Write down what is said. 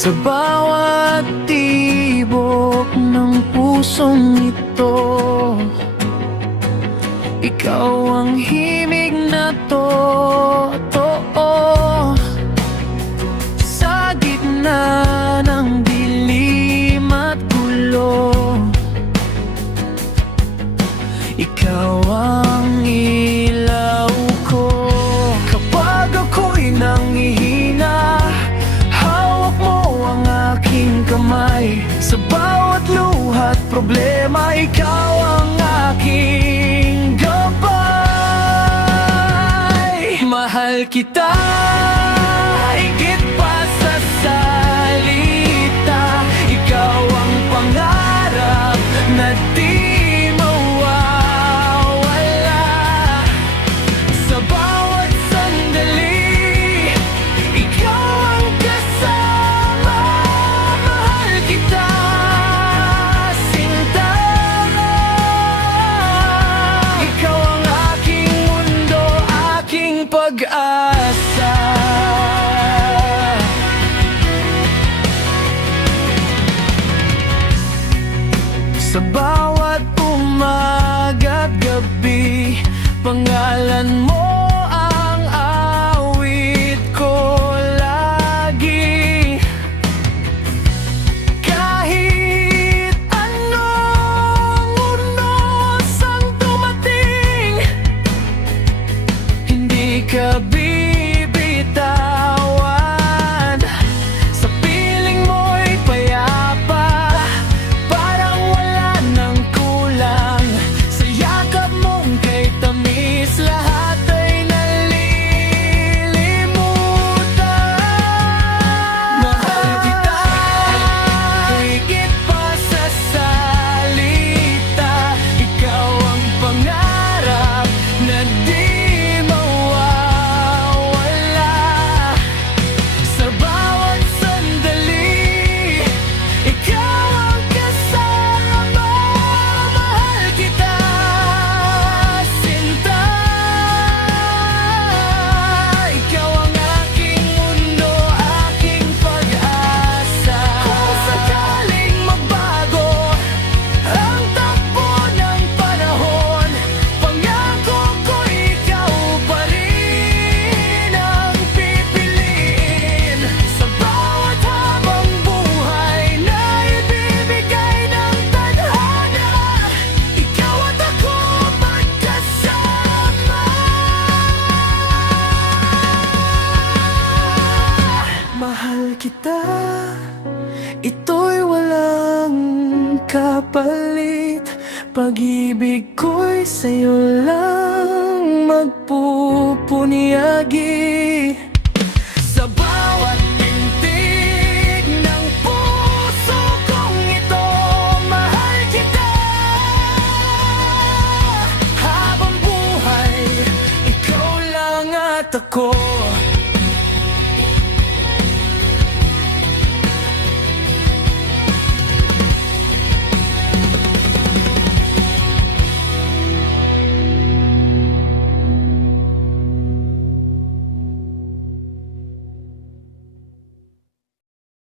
Sa bawat tibok ng pusong ito, ikaw ang himig na totoo. Sa gitna ng dilim at gulo, ikaw ang ilaw ko. Kapag ako'y nangihina, hawak mo ang aking kamay. Sa bawat luha't problema, ikaw ang aking gabay. Mahal kita higit pa sa salita. Ikaw ang pangarap na di mawawala. Sa bawat sandali, ikaw ang kasama. Mahal kita, sinta. Ikaw ang aking mundo, aking pag-asa. Sa bawat umaga't gabi, pangalan mo ang awit ko lagi. Kahit anong unos ang dumating, hindi ka bibitawan. Sa piling mo'y payapa, parang wala nang kulang. Sa yakap mong kay tamis, lahat ay nalilimutan. Mahal kita higit pa sa salita. Ikaw ang pangarap na di mawawala. Sa bawat sandali, ikaw ang kasama. Mahal kita, sinta. Ikaw ang aking mundo, aking pag-asa. Kung sakaling magbago ang takbo ng panahon, pangako ko ikaw pa rin ang pipiliin. Sa bawat habang buhay na ibibigay ng tadhana, ikaw at ako magkasama. Mahal kita, ito'y walang kapalit. Pag-ibig ko'y sa'yo lang magpupunyagi.